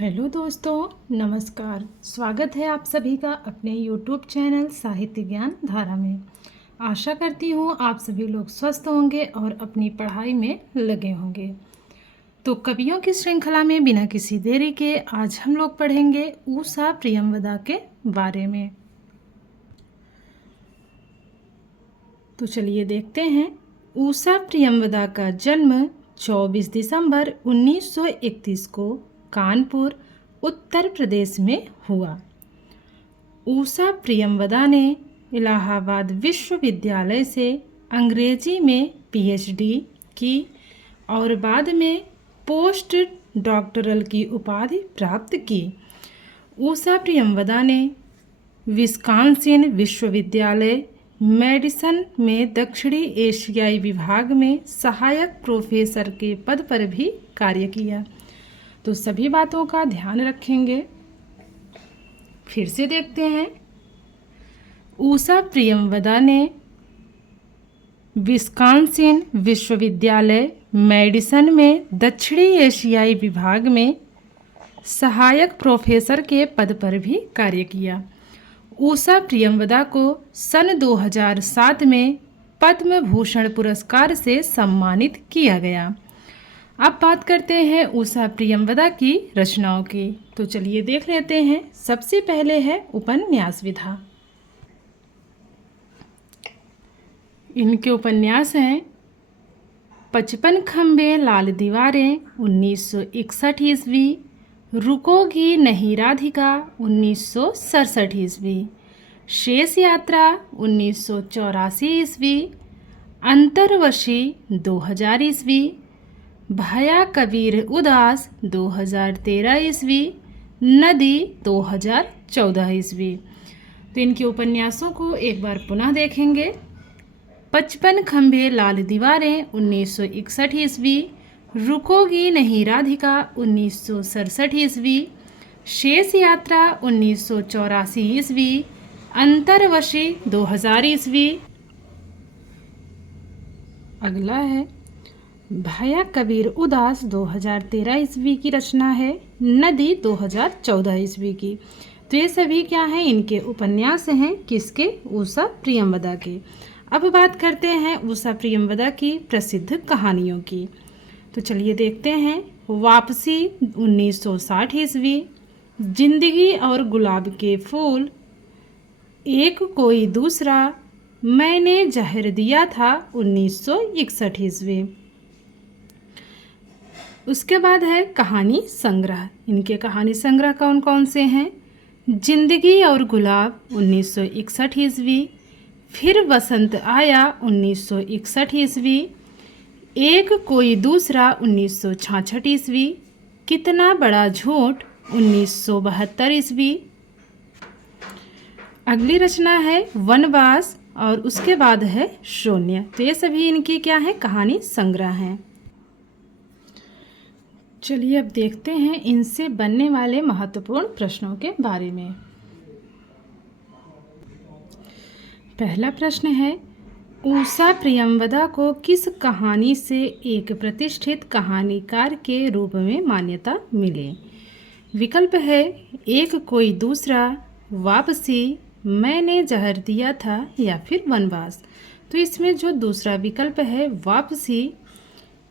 Hello दोस्तों, नमस्कार। स्वागत है आप सभी का अपने YouTube चैनल साहित्य ज्ञान धारा में। आशा करती हूँ आप सभी लोग स्वस्थ होंगे और अपनी पढ़ाई में लगे होंगे। तो कवियों की श्रृंखला में बिना किसी देरी के आज हम लोग पढ़ेंगे ऊषा प्रियंवदा के बारे में। तो चलिए देखते हैं। ऊषा प्रियंवदा का जन्म 24 दिसंबर 1931 को कानपुर उत्तर प्रदेश में हुआ। ऊषा प्रियंवदा ने इलाहाबाद विश्वविद्यालय से अंग्रेजी में पीएचडी की और बाद में पोस्ट डॉक्टरल की उपाधि प्राप्त की। ऊषा प्रियंवदा ने विस्कॉन्सिन विश्वविद्यालय मेडिसन में दक्षिणी एशियाई विभाग में सहायक प्रोफेसर के पद पर भी कार्य किया। तो सभी बातों का ध्यान रखेंगे। फिर से देखते हैं। ऊषा प्रियंवदा ने विस्कॉन्सिन विश्वविद्यालय मेडिसन में दक्षिणी एशियाई विभाग में सहायक प्रोफेसर के पद पर भी कार्य किया। ऊषा प्रियंवदा को सन 2007 में पद्म भूषण पुरस्कार से सम्मानित किया गया। अब बात करते हैं ऊषा प्रियंवदा की रचनाओं की। तो चलिए देख लेते हैं। सबसे पहले है उपन्यास विधा। इनके उपन्यास हैं 55 खंबे लाल दीवारें 1961 ईस्वी, रुकोगी नहीं राधिका 1967 ईस्वी, शेष यात्रा 1984 ईस्वी, अंतर्वशी 2000 ईस्वी, भया कबीर उदास 2013 ईस्वी, नदी 2014 ईस्वी। तो इनके उपन्यासों को एक बार पुनः देखेंगे। 55 खंबे लाल दीवारें 1961 ईस्वी, रुकोगी नहीं राधिका 1967 ईस्वी, शेष यात्रा 1984 ईस्वी, अंतर्वशी 2000 ईस्वी। अगला है भया कबीर उदास 2013 ईस्वी की रचना है, नदी 2014 ईस्वी की। तो ये सभी क्या हैं? इनके उपन्यास हैं। किसके? ऊषा प्रियंवदा के। अब बात करते हैं ऊषा प्रियंवदा की प्रसिद्ध कहानियों की। तो चलिए देखते हैं। वापसी 1960 ईस्वी, जिंदगी और गुलाब के फूल, एक कोई दूसरा, मैंने जहर दिया था 1961 ईस्वी। उसके बाद है कहानी संग्रह। इनके कहानी संग्रह कौन कौन से हैं? जिंदगी और गुलाब 1961 ईस्वी, फिर बसंत आया 1961 ईस्वी, एक कोई दूसरा 1966 ईस्वी, कितना बड़ा झूठ 1972 ईस्वी। अगली रचना है वनवास और उसके बाद है शून्य। तो ये सभी इनकी क्या है? कहानी संग्रह हैं। चलिए अब देखते हैं इनसे बनने वाले महत्वपूर्ण प्रश्नों के बारे में। पहला प्रश्न है, ऊषा प्रियंवदा को किस कहानी से एक प्रतिष्ठित कहानीकार के रूप में मान्यता मिली? विकल्प है एक कोई दूसरा, वापसी, मैंने जहर दिया था या फिर वनवास। तो इसमें जो दूसरा विकल्प है वापसी,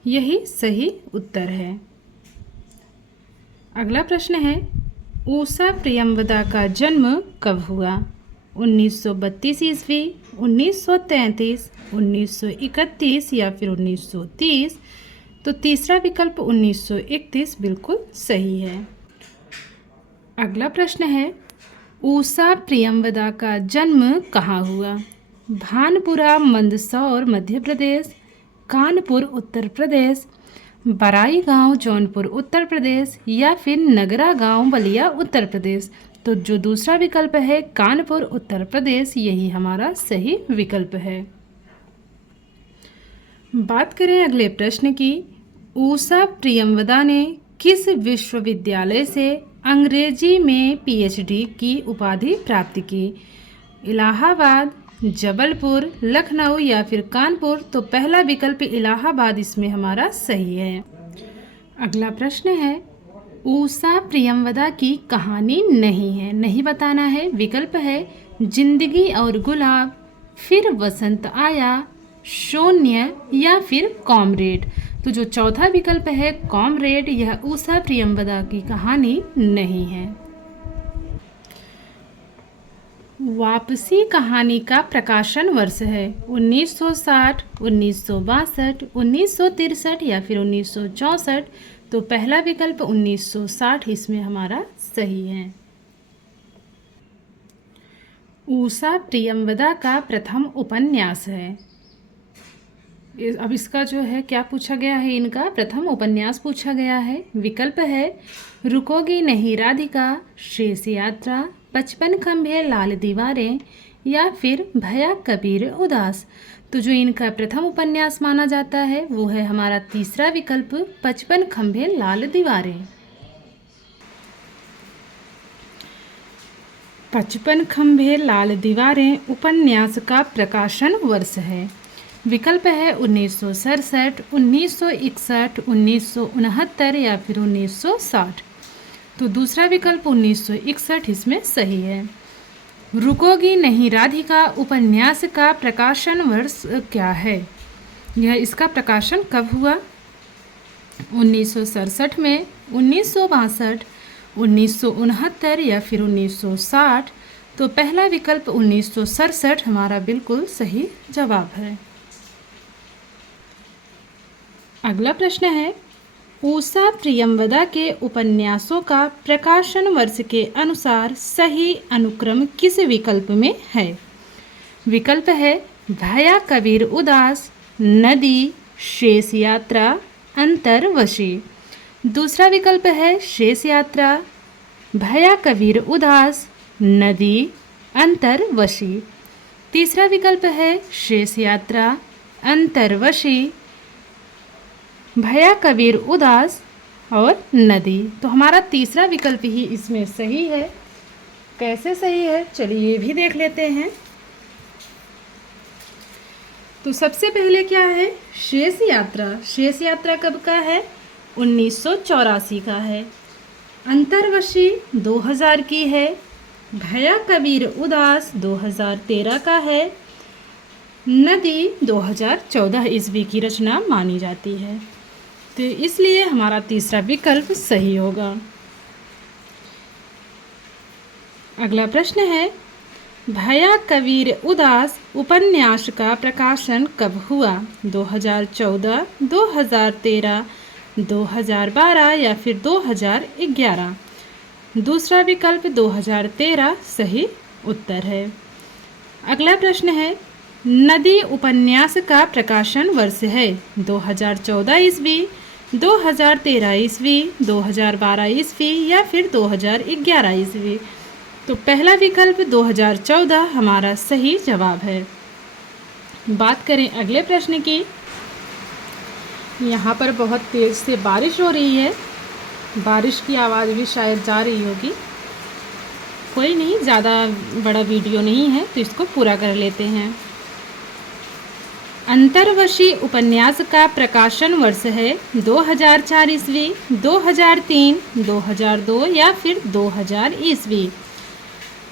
यही सही उत्तर है। अगला प्रश्न है, ऊषा प्रियंवदा का जन्म कब हुआ? 1932 ईस्वी, 1933, 1931 या फिर 1930। तो तीसरा विकल्प 1931 बिल्कुल सही है। अगला प्रश्न है, ऊषा प्रियंवदा का जन्म कहाँ हुआ? भानपुरा मंदसौर मध्य प्रदेश, कानपुर उत्तर प्रदेश, बराई गांव जौनपुर उत्तर प्रदेश या फिर नगरा गांव बलिया उत्तर प्रदेश। तो जो दूसरा विकल्प है कानपुर उत्तर प्रदेश, यही हमारा सही विकल्प है। बात करें अगले प्रश्न की। ऊषा प्रियंवदा ने किस विश्वविद्यालय से अंग्रेजी में पीएचडी की उपाधि प्राप्त की? इलाहाबाद, जबलपुर, लखनऊ या फिर कानपुर। तो पहला विकल्प इलाहाबाद इसमें हमारा सही है। अगला प्रश्न है, ऊषा प्रियंवदा की कहानी नहीं है, नहीं बताना है। विकल्प है जिंदगी और गुलाब, फिर वसंत आया, शून्य या फिर कॉमरेड। तो जो चौथा विकल्प है कॉमरेड, यह ऊषा प्रियंवदा की कहानी नहीं है। वापसी कहानी का प्रकाशन वर्ष है 1960, 1962, 1963 या फिर 1964। तो पहला विकल्प 1960 इसमें हमारा सही है। ऊषा प्रियंवदा का प्रथम उपन्यास है। अब इसका जो है क्या पूछा गया है, इनका प्रथम उपन्यास पूछा गया है। विकल्प है रुकोगी नहीं राधिका, शेष यात्रा, 55 खंभे लाल दीवारें या फिर भया कबीर उदास। तो जो इनका प्रथम उपन्यास माना जाता है वो है हमारा तीसरा विकल्प 55 खंभे लाल दीवारें। 55 खंभे लाल दीवारें उपन्यास का प्रकाशन वर्ष है। विकल्प है 1967, 1961, 1969 या फिर 1960। तो दूसरा विकल्प 1961 इसमें सही है। रुकोगी नहीं राधिका उपन्यास का प्रकाशन वर्ष क्या है? यह इसका प्रकाशन कब हुआ? 1967 में, 1962, 1969 या फिर 1960। तो पहला विकल्प 1967 हमारा बिल्कुल सही जवाब है। अगला प्रश्न है ऊषा प्रियंवदा के उपन्यासों का प्रकाशन वर्ष के अनुसार सही अनुक्रम किस विकल्प में है? विकल्प है भया कबीर उदास, नदी, शेष यात्रा, अंतरवशी। दूसरा विकल्प है शेष यात्रा, भया कबीर उदास, नदी, अंतरवशी। तीसरा विकल्प है शेष यात्रा, अंतरवशी, भया कबीर उदास और नदी। तो हमारा तीसरा विकल्प ही इसमें सही है। कैसे सही है चलिए ये भी देख लेते हैं। तो सबसे पहले क्या है शेष यात्रा। शेष यात्रा कब का है? 1984 का है। अंतरवशी 2000 की है। भया कबीर उदास 2013 का है। नदी 2014 ईस्वी की रचना मानी जाती है। तो इसलिए हमारा तीसरा विकल्प सही होगा। अगला प्रश्न है भया कबीर उदास उपन्यास का प्रकाशन कब हुआ? 2014, 2013, 2012 या फिर 2011। दूसरा विकल्प 2013 सही उत्तर है। अगला प्रश्न है नदी उपन्यास का प्रकाशन वर्ष है 2014 ईस्वी, 2013 ईस्वी, 2012 ईस्वी या फिर 2011 ईस्वी। तो पहला विकल्प 2014 हमारा सही जवाब है। बात करें अगले प्रश्न की। यहाँ पर बहुत तेज़ से बारिश हो रही है। बारिश की आवाज़ भी शायद जा रही होगी। कोई नहीं, ज़्यादा बड़ा वीडियो नहीं है तो इसको पूरा कर लेते हैं। अंतरवशी उपन्यास का प्रकाशन वर्ष है 2004 ईस्वी, 2003, 2002 या फिर 2000 ईस्वी।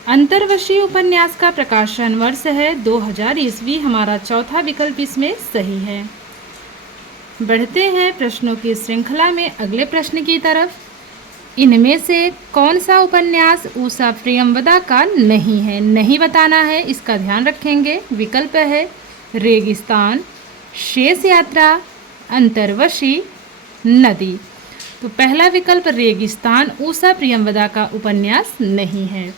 अंतरवशी उपन्यास का प्रकाशन वर्ष है 2000 ईस्वी। हमारा चौथा विकल्प इसमें सही है। बढ़ते हैं प्रश्नों की श्रृंखला में अगले प्रश्न की तरफ। इनमें से कौन सा उपन्यास ऊषा प्रियंवदा का नहीं है? नहीं बताना है, इसका ध्यान रखेंगे। विकल्प है रेगिस्तान, शेष यात्रा, अंतरवशी, नदी। तो पहला विकल्प रेगिस्तान ऊषा प्रियंवदा का उपन्यास नहीं है।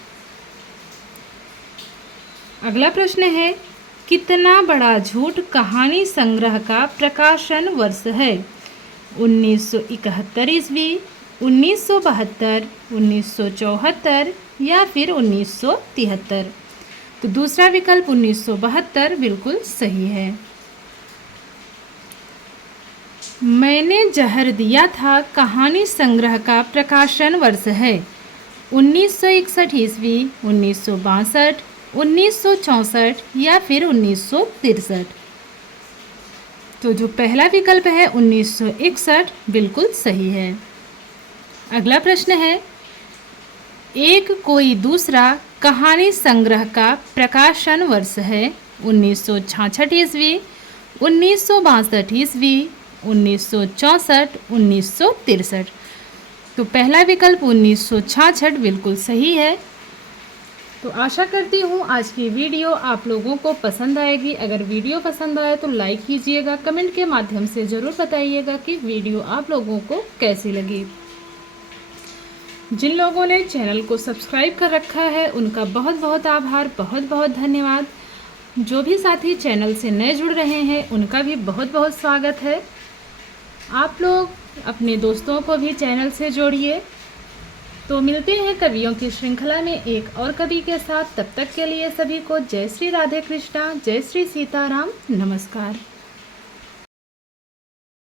अगला प्रश्न है कितना बड़ा झूठ कहानी संग्रह का प्रकाशन वर्ष है? 1971 ईस्वी, 1972, 1974 या फिर 1973। तो दूसरा विकल्प 1972 बिल्कुल सही है। मैंने जहर दिया था कहानी संग्रह का प्रकाशन वर्ष है 1961 ईस्वी, 1962, 1964 या फिर 1963। तो जो पहला विकल्प है 1961 बिल्कुल सही है। अगला प्रश्न है, एक कोई दूसरा कहानी संग्रह का प्रकाशन वर्ष है 1966 ईस्वी, 1962 ईस्वी, 1964, 1963। तो पहला विकल्प 1966 बिल्कुल सही है। तो आशा करती हूँ आज की वीडियो आप लोगों को पसंद आएगी। अगर वीडियो पसंद आए तो लाइक कीजिएगा, कमेंट के माध्यम से ज़रूर बताइएगा कि वीडियो आप लोगों को कैसी लगी। जिन लोगों ने चैनल को सब्सक्राइब कर रखा है उनका बहुत बहुत आभार, बहुत बहुत धन्यवाद। जो भी साथी चैनल से नए जुड़ रहे हैं उनका भी बहुत बहुत स्वागत है। आप लोग अपने दोस्तों को भी चैनल से जोड़िए। तो मिलते हैं कवियों की श्रृंखला में एक और कवि के साथ। तब तक के लिए सभी को जय श्री राधे कृष्णा, जय श्री सीताराम, नमस्कार।